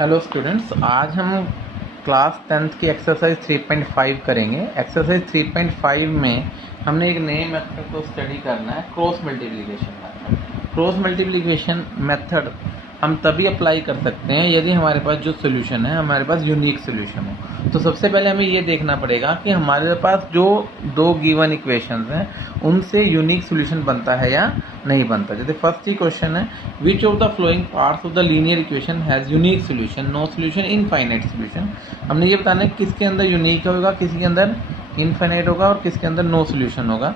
Hello students, आज हम class 10th की एक्सरसाइज 3.5 करेंगे। एक्सरसाइज 3.5 में हमने एक नए मेथड को स्टडी करना है, cross multiplication method. Cross multiplication method हम तभी अप्लाई कर सकते हैं यदि हमारे पास जो सोल्यूशन है हमारे पास यूनिक सोल्यूशन हो। तो सबसे पहले हमें ये देखना पड़ेगा कि हमारे पास जो दो गिवन इक्वेशंस हैं उनसे यूनिक सोल्यूशन बनता है या नहीं बनता। जैसे फर्स्ट ही क्वेश्चन है, which of the flowing parts of the linear equation has unique solution, no solution, infinite solution. हमने ये बताना है किसके अंदर यूनिक होगा, किसी के अंदर इनफाइनाइट होगा और किसके अंदर नो सोल्यूशन होगा।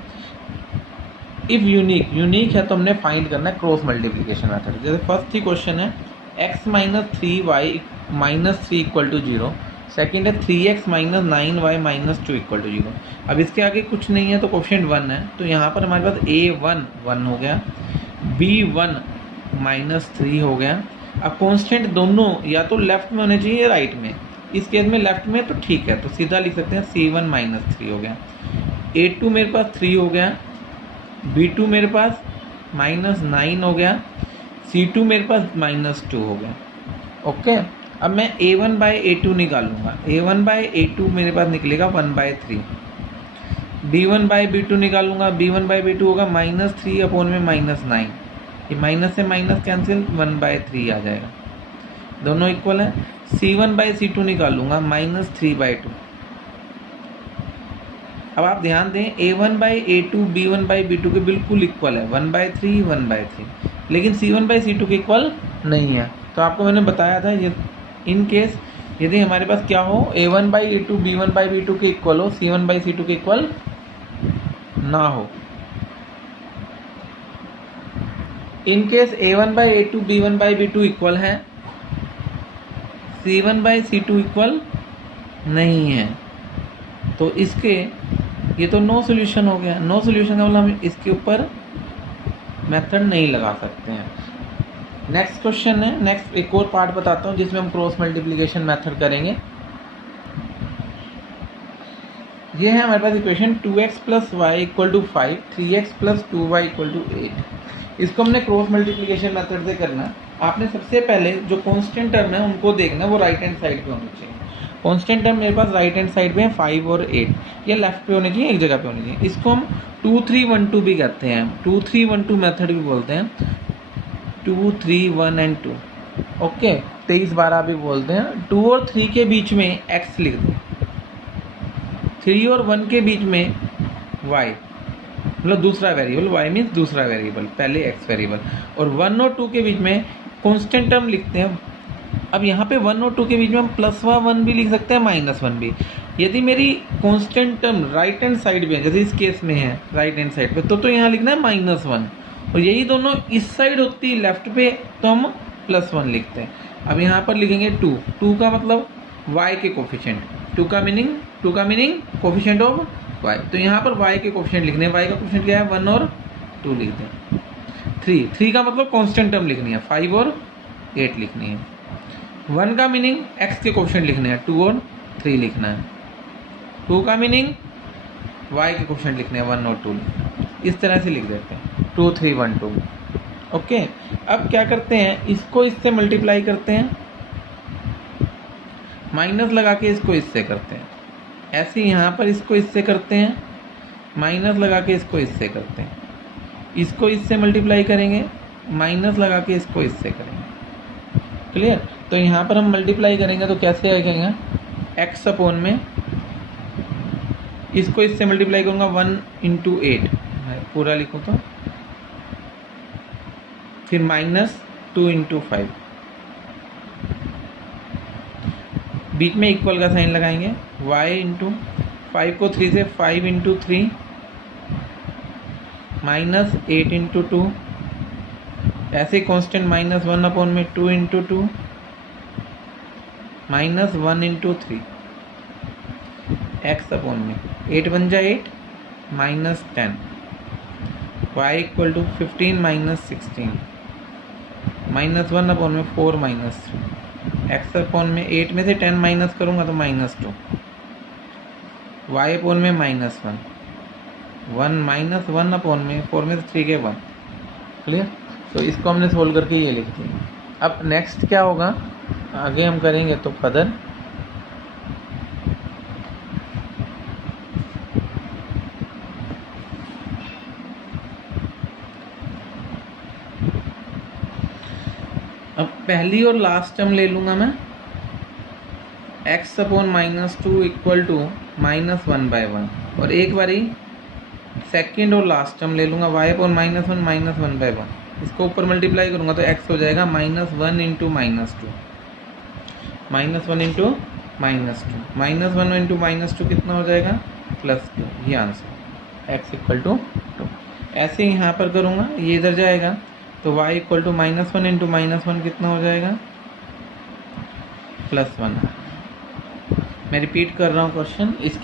इफ यूनिक है तो हमने फाइंड करना है क्रॉस मल्टीप्लिकेशन मेथड। जैसे फर्स्ट ही क्वेश्चन है x minus 3y minus 3 equal to 0। Second है 3x minus 9y minus 2 equal to 0। अब इसके आगे कुछ नहीं है तो क्वेश्चन 1 है, तो यहाँ पर हमारे पास a1 1 हो गया, b1 माइनस 3 हो गया। अब कॉन्स्टेंट दोनों या तो लेफ्ट में होने चाहिए या राइट में। इस केस में लेफ्ट में तो ठीक है, तो सीधा लिख सकते हैं c1 माइनस 3 हो गया। a2 मेरे पास 3 हो गया, b2 मेरे पास माइनस 9 हो गया, c2 मेरे पास माइनस 2 हो गया। ओके, अब मैं a1 बाई a2 निकालूंगा। a1 बाई a2 मेरे पास निकलेगा 1/3। b1 बाई b2 निकालूंगा, b1 बाई b2 होगा माइनस 3 अपॉन में माइनस 9। ये माइनस से माइनस कैंसिल, 1/3 आ जाएगा, दोनों इक्वल है। c1 बाई c2 निकालूंगा, माइनस 3/2। अब आप ध्यान दें, a1 by a2 b1 by b2 के बिल्कुल इक्वल है, 1/3 1/3, लेकिन c1 बाई c2 के इक्वल नहीं है। तो आपको मैंने बताया था ये इन केस यदि हमारे पास क्या हो, a1 by a2 b1 by b2 के इक्वल हो, c1 बाई c2 के इक्वल ना हो। In case a1 by a2 b1 by b2 equal है, c1 बाई c2 इक्वल नहीं है, तो इसके ये तो नो सोल्यूशन हो गया। नो सोल्यूशन का मतलब हम इसके ऊपर मेथड नहीं लगा सकते हैं। नेक्स्ट क्वेश्चन है, नेक्स्ट एक और पार्ट बताता हूँ जिसमें हम क्रॉस मल्टीप्लिकेशन मेथड करेंगे। ये है हमारे पास equation 2x plus y equal to 5, 3x plus 2y equal to 8। इसको हमने क्रॉस मल्टीप्लिकेशन मेथड से करना। आपने सबसे पहले जो कॉन्स्टेंट टर्म है उनको देखना, वो राइट हैंड साइड पे होनी चाहिए। कॉन्स्टेंट टर्म मेरे पास राइट हैंड साइड पे है 5 और 8, ये लेफ्ट पे होने चाहिए, एक जगह पे होनी चाहिए। इसको हम 2 3 1 2 भी कहते हैं, 2 3 1 2 मेथड भी बोलते हैं, 2 3 1 एंड 2। ओके, 23 12 भी बोलते हैं। 2 और 3 के बीच में x लिख दो, 3 और 1 के बीच में y, मतलब दूसरा वेरिएबल, y मीन्स दूसरा वेरिएबल, पहले x वेरिएबल, और 1 और 2 के बीच में कॉन्स्टेंट टर्म लिखते हैं। अब यहाँ पे 1 और 2 के बीच में हम +1 भी लिख सकते हैं, -1 भी। यदि मेरी constant term right hand side पे है, जैसे इस केस में है राइट हैंड साइड पे, तो यहाँ लिखना है -1, और यही दोनों इस साइड होती है लेफ्ट पे, तो हम +1 लिखते हैं। अब यहाँ पर लिखेंगे 2 का मतलब y के कोफिशिएंट, 2 का मीनिंग कोफिशिएंट ऑफ y, तो यहाँ पर y के कोफिशिएंट लिखने हैं। y का कोफिशिएंट क्या है, 1 और 2 लिख दें। 3 का मतलब कांस्टेंट टर्म लिखनी है, 5 और 8 लिखनी है। 1 का मीनिंग x के कोफिशिएंट लिखने हैं, 2 और 3 लिखना है। 2 का मीनिंग y के कोफिशिएंट लिखने हैं, 1 और 2। इस तरह से लिख देते हैं 2 3 1 2। ओके, अब क्या करते हैं, इसको इससे मल्टीप्लाई करते हैं, माइनस लगा के इसको इससे करते हैं। ऐसे यहाँ पर इसको इससे करते हैं, माइनस लगा के इसको इससे करते हैं। इसको इससे मल्टीप्लाई करेंगे, माइनस लगा के इसको इससे करेंगे। क्लियर? तो यहाँ पर हम मल्टीप्लाई करेंगे तो कैसे आएगा, x अपॉन में, इसको इससे मल्टीप्लाई करूँगा 1 × 8, पूरा लिखूँ तो, फिर -2 × 5, बीच में इक्वल का साइन लगाएंगे, y × 5 को 3 से 5 × 3 -8 × 2, ऐसे कांस्टेंट -1 अपॉन में 2 × 2 -1 × 3, x अपॉन में 8 बन जाए 8 -10, y इक्वल टू 15 -16, -1 अपॉन में 4 -3, x अपॉन में 8 में से 10 माइनस करूँगा तो -2, y अपॉन में -1, 1 -1 अपॉन में 4 में से 3 के 1। क्लियर? तो इसको हमने सोल्व करके ये लिख दिया। अब नेक्स्ट क्या होगा, आगे हम करेंगे तो फर्दर अब पहली और लास्ट टर्म ले लूँगा मैं, x अपॉन -2 इक्वल टू -1/1, और एक बारी सेकेंड और लास्ट टर्म ले लूँगा y अपॉन -1 -1/1, इसको ऊपर मल्टीप्लाई करूँगा तो x हो जाएगा -1 × -2, -1 × -2, -1 × -2 कितना हो जाएगा +2, ये आंसर x इक्वल टू 2। ऐसे ही यहाँ पर करूँगा, ये इधर जाएगा तो y इक्वल टू -1 × -1 कितना हो जाएगा +1। मैं रिपीट कर रहा हूँ क्वेश्चन, इस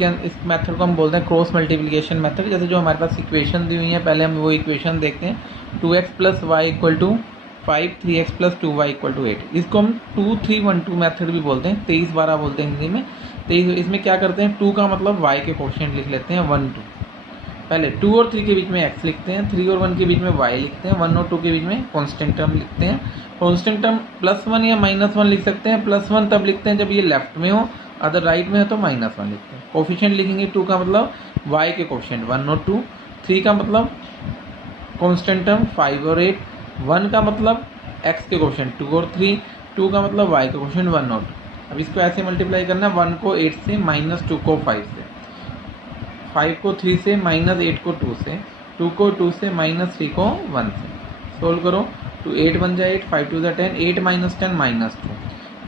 मेथड को हम बोलते हैं क्रॉस मल्टीप्लिकेशन मेथड। जैसे जो हमारे पास इक्वेशन दी हुई है, पहले हम वो इक्वेशन देखते हैं, 2x + y = 5, 3x + 2y = 8। इसको हम 2 3 1 2 मेथड भी बोलते हैं, 23 12 बोलते हैं हिंदी में। तो इसमें क्या करते हैं, 2 का मतलब y के कोफिशिएंट लिख लेते हैं 1 2, पहले 2 और 3 के बीच में x लिखते हैं, 3 और 1 के बीच में y लिखते हैं, 1 और 2 के बीच में कांस्टेंट टर्म लिखते हैं। कांस्टेंट टर्म +1 या -1 लिख सकते हैं, +1 तब लिखते हैं जब ये लेफ्ट में हो, अदर राइट में है तो -1 लिखते हैं। कोफिशिएंट लिखेंगे, 2 का मतलब y के कोफिशिएंट 1 और 2, 3 का मतलब कांस्टेंट टर्म 5 और 8, 1 का मतलब x के कोफिशिएंट 2 और 3, 2 का मतलब y के कोफिशिएंट 1 और 2। अब इसको ऐसे मल्टीप्लाई करना है, 1 को 8 से, -2 को 5 से, 5 को 3 से, -8 को 2 से, 2 को 2 से, -3 को 1 से। सोल्व करो तो 8 बन जाए 8, 5 2 10, 8 - 10 -2,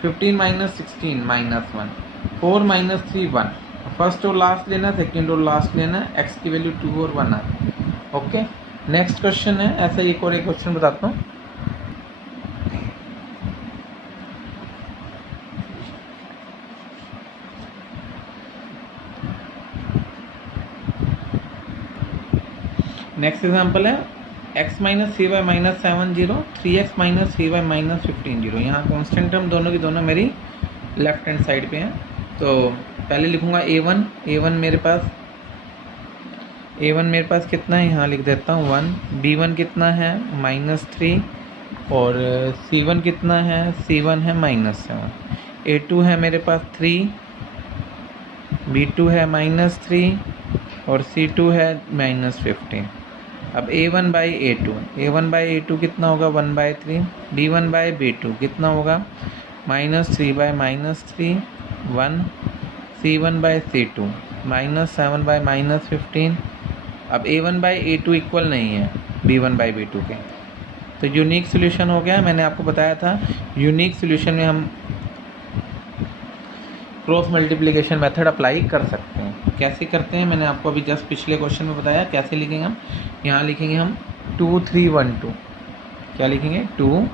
15 - 16 -1, 4 - 3 1। फर्स्ट और लास्ट लेना, सेकेंड और लास्ट लेना, x की वैल्यू 2 और 1 है। ओके, नेक्स्ट क्वेश्चन है, ऐसा एक और एक क्वेश्चन बताता हूँ। नेक्स्ट एग्जांपल है x - 3y - 7 0, 3x - 3y - 15 0। यहाँ कांस्टेंट टर्म दोनों की दोनों मेरी लेफ्ट हैंड साइड पे हैं। तो पहले लिखूँगा a1 मेरे पास कितना है, यहाँ लिख देता हूँ 1। b1 कितना है -3, और c1 कितना है, c1 है -7। a2 है मेरे पास 3, b2 है -3, और c2 है -15। अब a1/a2 कितना होगा 1/3, b1/b2 कितना होगा -3/-3 1, c1/c2 -7/-15। अब a1/a2 इक्वल नहीं है b1/b2 के, तो यूनिक सॉल्यूशन हो गया। मैंने आपको बताया था यूनिक सॉल्यूशन में हम क्रॉस मल्टीप्लिकेशन मेथड अप्लाई कर सकते हैं। कैसे करते हैं, मैंने आपको अभी जस्ट पिछले क्वेश्चन में बताया। कैसे लिखेंगे हम, यहाँ लिखेंगे हम 2 3 1 2, क्या लिखेंगे 2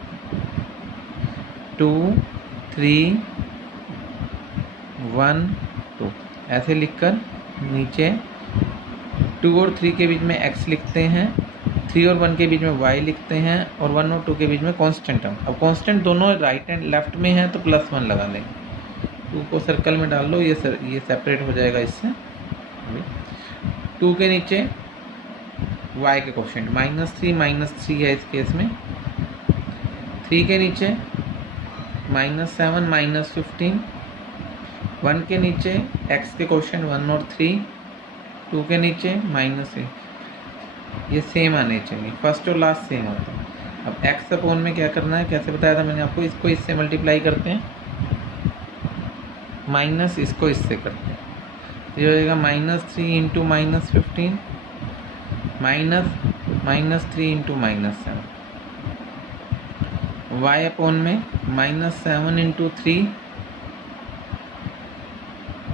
2 3 1 2, ऐसे लिखकर नीचे 2 और 3 के बीच में x लिखते हैं, 3 और 1 के बीच में y लिखते हैं, और 1 और 2 के बीच में कांस्टेंट टर्म। अब कांस्टेंट दोनों राइट एंड लेफ्ट में है तो +1 लगा लेंगे, 2 को सर्कल में डाल लो, ये सेपरेट हो जाएगा इससे। 2 के नीचे y के कोफिशिएंट -3 है इस केस में, 3 के नीचे -7 -15, 1 के नीचे x के कोफिशिएंट 1 और 3, 2 के नीचे -8। ये सेम आने चाहिए, फर्स्ट और लास्ट सेम होता है। अब x अपॉन में क्या करना है, कैसे बताया था मैंने आपको, इसको इससे मल्टीप्लाई करते हैं, माइनस इसको इससे करते हैं, तो ये हो जाएगा -3 × -15 -3 × -7, y अपॉन में -7 × 3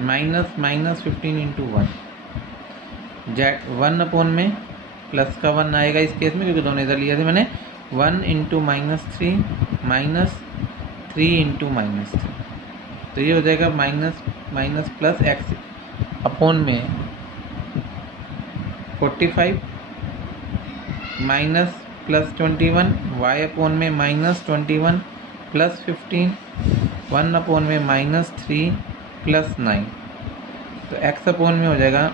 -15 × 1, जेट 1 अपॉन में प्लस का 1 आएगा इस केस में, क्योंकि दोनों इधर लिए थे मैंने, 1 × -3 -3 × -3, तो ये हो जाएगा माइनस प्लस x अपॉन में 45 माइनस प्लस 21, y अपॉन में -21 प्लस 15, 1 अपॉन में -3 प्लस 9, तो x अपॉन में हो जाएगा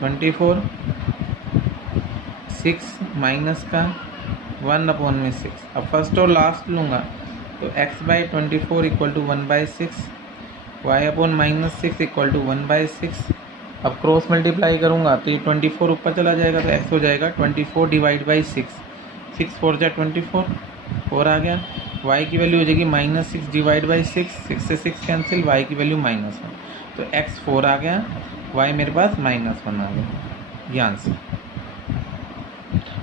24, 6 माइनस का 1 अपॉन में 6। अब फर्स्ट और लास्ट लूँगा तो x/24 equal to 1/6, y/-6 equal to 1/6। अब क्रॉस मल्टीप्लाई करूँगा तो ये 24 ऊपर चला जाएगा तो x हो जाएगा 24 डिवाइड बाई 6, 6 4 जा 24, 4 आ गया। y की वैल्यू हो जाएगी -6 डिवाइड बाई 6, 6 से 6 कैंसिल, y की वैल्यू -1, तो x 4 आ गया, y मेरे पास -1 आ गया। ये आंसर।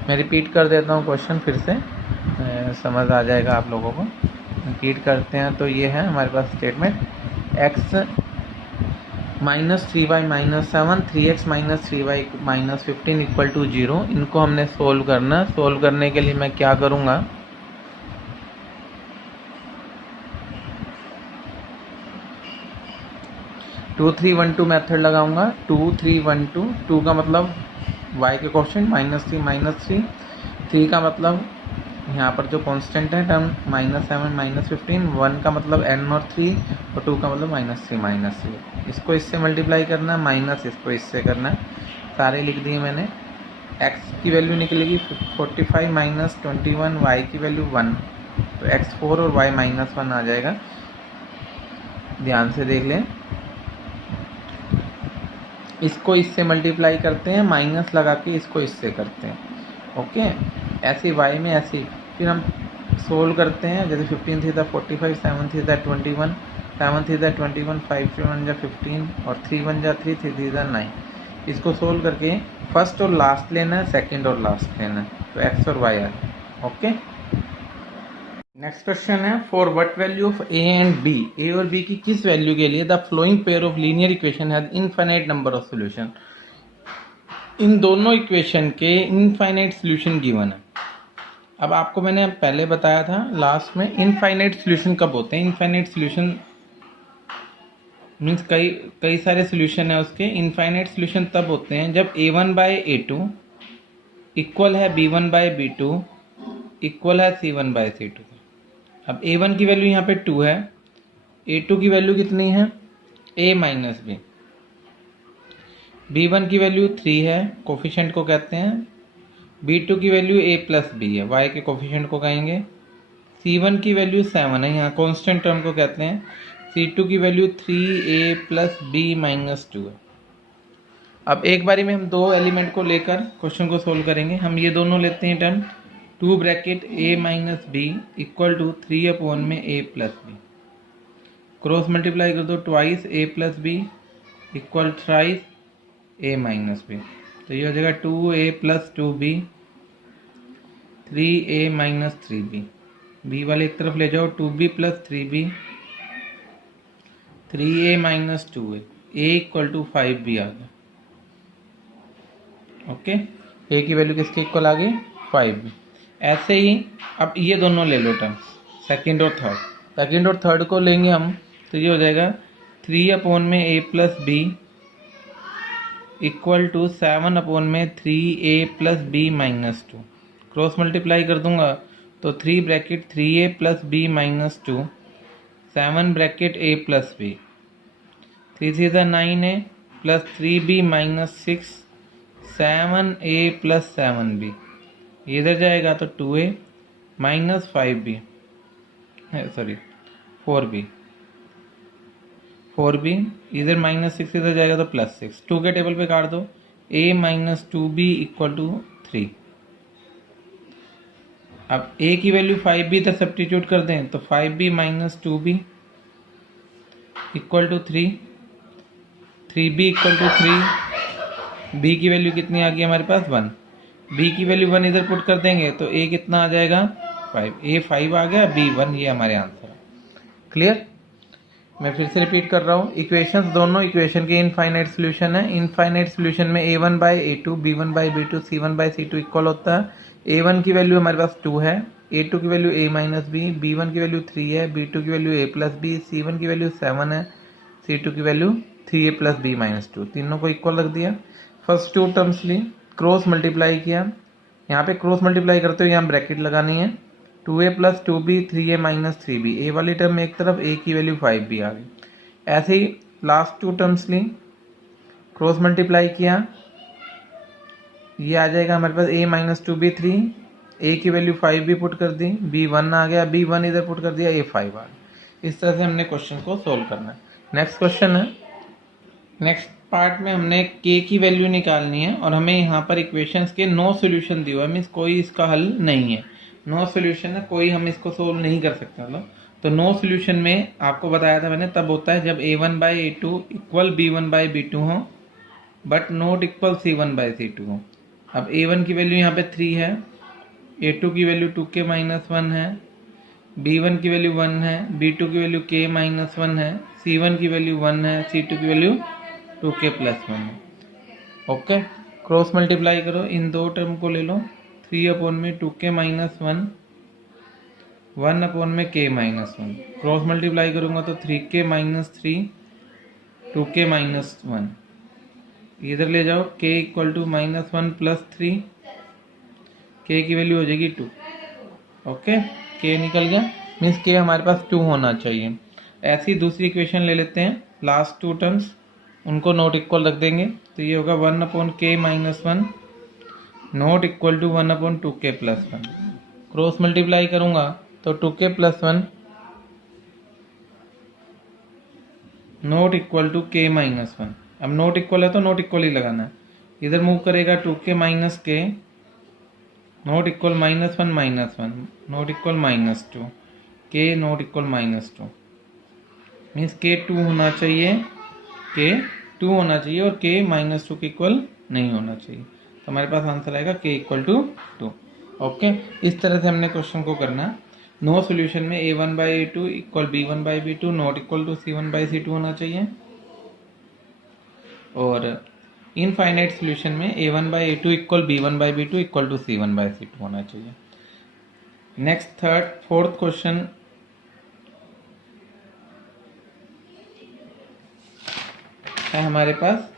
मैं रिपीट कर देता हूँ क्वेश्चन फिर से, समझ आ जाएगा आप लोगों को। रिपीट करते हैं तो ये है हमारे पास statement, x -3y -7, 3x -3y -15 equal to 0। इनको हमने सोल्व करना। सोल्व करने के लिए मैं क्या करूँगा, 2 3 1 2 मेथड लगाऊंगा। 2 3 1 2, 2 का मतलब y के क्वेश्चन -3, 3 का मतलब यहाँ पर जो कांस्टेंट है टर्म -7 -15, 1 का मतलब n और 3, और 2 का मतलब -3 -3। इसको इससे मल्टीप्लाई करना, माइनस इसको इससे करना। सारे लिख दिए मैंने। x की वैल्यू निकलेगी 45 -21, y की वैल्यू 1, तो x 4 और y -1 आ जाएगा। ध्यान से देख लें। इसको इससे मल्टीप्लाई करते हैं, माइनस लगा के इसको इससे करते हैं। ओके, ऐसे y में ऐसे फिर हम सोल्व करते हैं। जैसे 15 थी था 45, 7 थी था 21, 7 थी था 21, 5 3 1 जा 15, और 3 1 जा 3, 3 3 जा 9। इसको सोल्व करके फर्स्ट और लास्ट लेना है, सेकंड और लास्ट लेना है, तो x और y आ गया। ओके, नेक्स्ट क्वेश्चन है, for what value of a and b, a और b की किस वैल्यू के लिए the following pair of linear equation has infinite number of solution. इन दोनों इक्वेशन के इनफाइनाइट सॉल्यूशन गिवन है। अब आपको मैंने पहले बताया था लास्ट में, इनफाइनाइट सॉल्यूशन कब होते हैं। इनफाइनाइट सॉल्यूशन मीन्स कई सारे सॉल्यूशन है उसके। इनफाइनाइट सॉल्यूशन तब होते हैं जब a1/a2 इक्वल है b1/b2 इक्वल है c1/c2। अब a1 की वैल्यू यहाँ पे 2 है, a2 की वैल्यू कितनी है a माइनस b, b1 की वैल्यू 3 है, कोफिशिएंट को कहते हैं, b2 की वैल्यू a प्लस b है, y के कोफिशिएंट को कहेंगे, c1 की वैल्यू 7 है, यहाँ कांस्टेंट टर्म को कहते हैं, c2 की value 3a plus b minus 2 है। अब एक बारी में हम दो एलिमेंट को लेकर क्वेश्चन को सोल्व करेंगे। हम ये दोनों लेते हैं term, 2 bracket a minus b equal to 3 upon में a plus b, cross multiply कर दो, twice a plus b equal thrice a minus b, तो ये हो जाएगा 2a plus 2b 3a minus 3b। b वाले एक तरफ ले जाओ, 2b plus 3b 3a minus 2a, a equal to 5b आ गया। ओके, a की वैल्यू किसके इक्वल आ गई 5b। ऐसे ही अब ये दोनों ले लो टर्म, सेकंड और थर्ड। सेकंड और थर्ड को लेंगे हम, तो ये हो जाएगा 3 अपॉन में a plus b equal to 7 upon में 3a plus b minus 2, cross multiply कर दूंगा तो 3 bracket 3a plus b minus 2, 7 bracket a plus b, 3 3 9a plus 3b minus 6, 7a plus 7b, ये इधर जाएगा तो 2a minus 5b, sorry 4b इधर minus 6 इधर जाएगा तो प्लस 6, 2 के टेबल पे काट दो, a minus 2b equal to 3। अब a की वैल्यू 5b इधर सब्स्टिट्यूट कर दें तो 5b minus 2b equal to 3, 3b equal to 3, b की वैल्यू कितनी आ गई हमारे पास 1, b की वैल्यू 1 इधर पुट कर देंगे तो a कितना आ जाएगा 5, a 5 आ गया, b 1, ये हमारे आंसर है। क्लियर? मैं फिर से रिपीट कर रहा हूँ, इक्वेशंस दोनों इक्वेशन के इनफाइनाइट सॉल्यूशन है। इनफाइनाइट सॉल्यूशन में a1/a2 b1/b2 c1/c2 इक्वल होता है। a1 की वैल्यू हमारे पास 2 है, a2 की value a minus B, b1 की वैल्यू 3 है, b2 की value a plus B, c1 की वैल्यू 7 है, c2 की value 3a plus b minus 2, तीनों को इक्वल रख दिया। फर्स्ट टू टर्म्स ली, क्रॉस मल्टीप्लाई किया, यहाँ पे क्रॉस मल्टीप्लाई करते हो यहाँ ब्रैकेट लगानी है, 2a plus 2b 3a minus 3b, a वाली टर्म एक तरफ, a की वैल्यू 5b आ गई। ऐसे ही लास्ट टू टर्म्स ली, क्रॉस मल्टीप्लाई किया, ये आ जाएगा हमारे पास a माइनस 2b 3, ए की वैल्यू 5 भी पुट कर दी, B1 आ गया, B1 इधर पुट कर दिया, A5 आ गया। इस तरह से हमने क्वेश्चन को सोल्व करना है। नेक्स्ट क्वेश्चन है, नेक्स्ट पार्ट में हमने k की वैल्यू निकालनी है और हमें यहाँ पर इक्वेशंस के नो सॉल्यूशन दिया है, मीन्स कोई इसका हल नहीं है, नो सॉल्यूशन है, कोई हम इसको सोल्व नहीं कर सकते मतलब। तो नो सॉल्यूशन में आपको बताया था मैंने, तब होता है जब A1/A2 इक्वल B1/B2 हो बट नॉट इक्वल C1/C2 हो। अब A1 की वैल्यू यहाँ पे 3 है, A2 की वैल्यू 2k-1 है, B1 की वैल्यू 1 है, B2 की वैल्यू k-1 है, C1 की वैल्यू 1 है, C2 की वैल्यू 2k+1 है। ओके, क्रॉस मल्टीप्लाई करो, इन दो टर्म को ले लो, 3/2k-1, 1/k-1, क्रॉस मल्टीप्लाई करूंगा तो 3k-3, 2k-1, इधर ले जाओ, k = -1 + 3, k की वैल्यू हो जाएगी 2। ओके, k निकल गया, मीन्स k हमारे पास 2 होना चाहिए। ऐसी दूसरी इक्वेशन ले लेते हैं, लास्ट 2 टर्म्स उनको नॉट इक्वल रख देंगे, तो ये होगा 1/k-1 not equal to 1/2k+1। Cross multiply करूंगा तो 2k+1 not equal to k-1। अब नॉट इक्वल है तो नॉट इक्वल ही लगाना है, इधर मूव करेगा 2k - k not equal -1 not equal -2, k not equal -2, means k 2 होना चाहिए, k 2 होना चाहिए और k -2 के इक्वल नहीं होना चाहिए। तो हमारे पास आंसर आएगा k = 2। ओके, इस तरह से हमने क्वेश्चन को करना। नो सॉल्यूशन में A1/A2 equal B1/B2 not equal to C1/C2 होना चाहिए, और इनफाइनाइट सॉल्यूशन में A1/A2 equal B1/B2 equal to C1/C2 होना चाहिए। नेक्स्ट फोर्थ क्वेश्चन है हमारे पास,